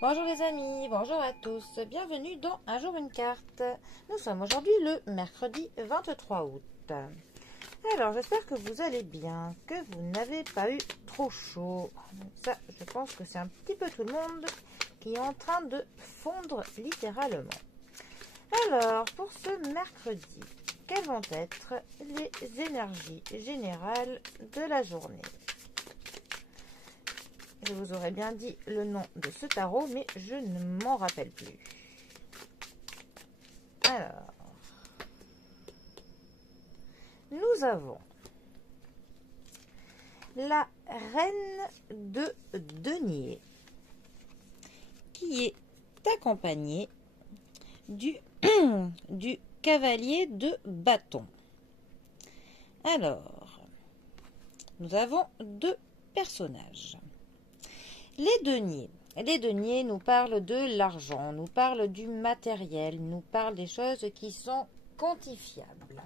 Bonjour les amis, bonjour à tous, bienvenue dans Un jour une carte. Nous sommes aujourd'hui le mercredi 23 août. Alors j'espère que vous allez bien, que vous n'avez pas eu trop chaud. Ça, je pense que c'est un petit peu tout le monde qui est en train de fondre littéralement. Alors pour ce mercredi, quelles vont être les énergies générales de la journée? Je vous aurais bien dit le nom de ce tarot, mais je ne m'en rappelle plus. Alors, nous avons la reine de denier qui est accompagnée du cavalier de bâton. Alors, nous avons deux personnages. Les deniers nous parlent de l'argent, nous parlent du matériel, nous parlent des choses qui sont quantifiables.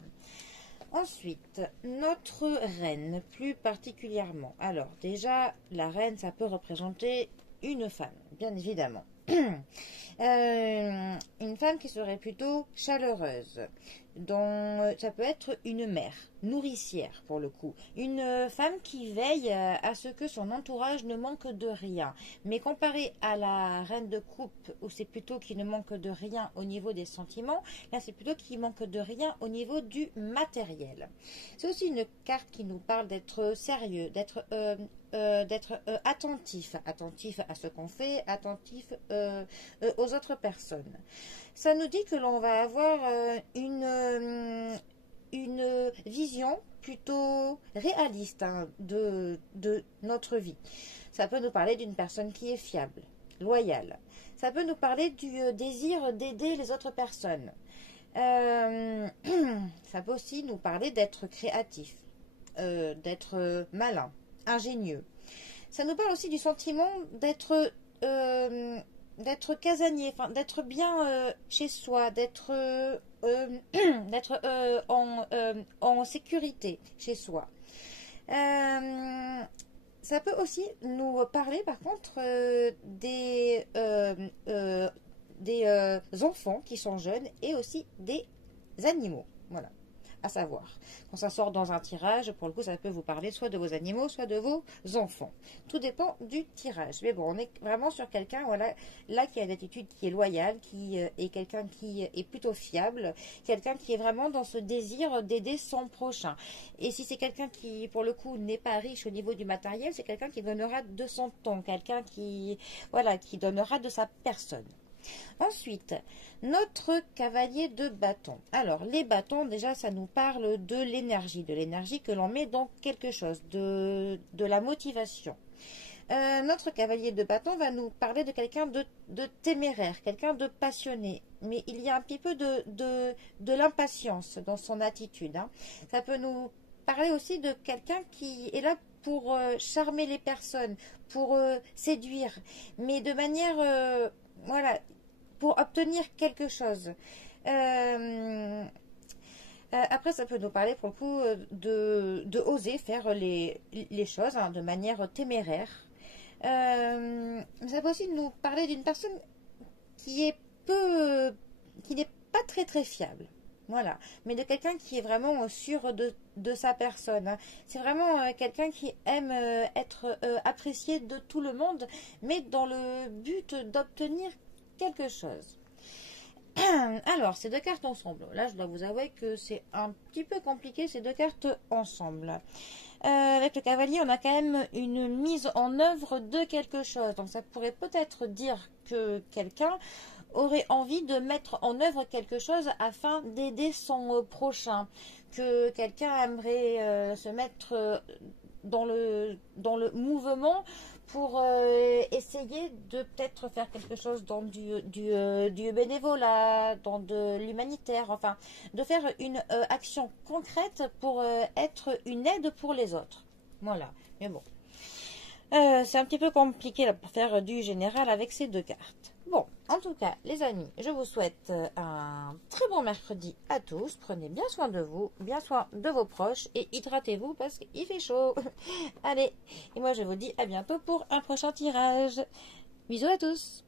Ensuite, notre reine, plus particulièrement. Alors, déjà, la reine, ça peut représenter une femme, bien évidemment. Une femme qui serait plutôt chaleureuse, dont ça peut être une mère, nourricière pour le coup, une femme qui veille à ce que son entourage ne manque de rien. Mais comparé à la reine de coupe, où c'est plutôt qu'il ne manque de rien au niveau des sentiments, là c'est plutôt qu'il manque de rien au niveau du matériel. C'est aussi une carte qui nous parle d'être sérieux, d'être attentif à ce qu'on fait, attentif aux autres personnes. Ça nous dit que l'on va avoir une vision plutôt réaliste de notre vie. Ça peut nous parler d'une personne qui est fiable, loyale. Ça peut nous parler du désir d'aider les autres personnes. Ça peut aussi nous parler d'être créatif, d'être malin, ingénieux. Ça nous parle aussi du sentiment d'être casanier, enfin, d'être bien chez soi, d'être en sécurité chez soi. Ça peut aussi nous parler par contre des enfants qui sont jeunes et aussi des animaux. Voilà. À savoir, quand ça sort dans un tirage, pour le coup, ça peut vous parler soit de vos animaux, soit de vos enfants. Tout dépend du tirage. Mais bon, on est vraiment sur quelqu'un, voilà, là qui a une attitude qui est loyale, qui est quelqu'un qui est plutôt fiable, quelqu'un qui est vraiment dans ce désir d'aider son prochain. Et si c'est quelqu'un qui, pour le coup, n'est pas riche au niveau du matériel, c'est quelqu'un qui donnera de son temps, quelqu'un qui, voilà, qui donnera de sa personne. Ensuite, notre cavalier de bâton. Alors, les bâtons, déjà, ça nous parle de l'énergie que l'on met dans quelque chose, de la motivation. Notre cavalier de bâton va nous parler de quelqu'un de téméraire, quelqu'un de passionné. Mais il y a un petit peu de l'impatience dans son attitude. Ça peut nous parler aussi de quelqu'un qui est là pour charmer les personnes, pour séduire, mais de manière... voilà, pour obtenir quelque chose. Après, ça peut nous parler pour le coup de oser faire les choses de manière téméraire. Ça peut aussi nous parler d'une personne qui est qui n'est pas très fiable. Voilà, mais de quelqu'un qui est vraiment sûr de sa personne. C'est vraiment quelqu'un qui aime être apprécié de tout le monde, mais dans le but d'obtenir quelque chose. Alors, ces deux cartes ensemble. Là, je dois vous avouer que c'est un petit peu compliqué, ces deux cartes ensemble. Avec le cavalier, on a quand même une mise en œuvre de quelque chose. Donc, ça pourrait peut-être dire que quelqu'un aurait envie de mettre en œuvre quelque chose afin d'aider son prochain. Que quelqu'un aimerait se mettre dans le mouvement pour essayer de peut-être faire quelque chose dans du bénévolat, dans de l'humanitaire, enfin, de faire une action concrète pour être une aide pour les autres. Voilà, mais bon. C'est un petit peu compliqué là, pour faire du général avec ces deux cartes. Bon, en tout cas, les amis, je vous souhaite un très bon mercredi à tous. Prenez bien soin de vous, bien soin de vos proches et hydratez-vous parce qu'il fait chaud. Allez, et moi je vous dis à bientôt pour un prochain tirage. Bisous à tous.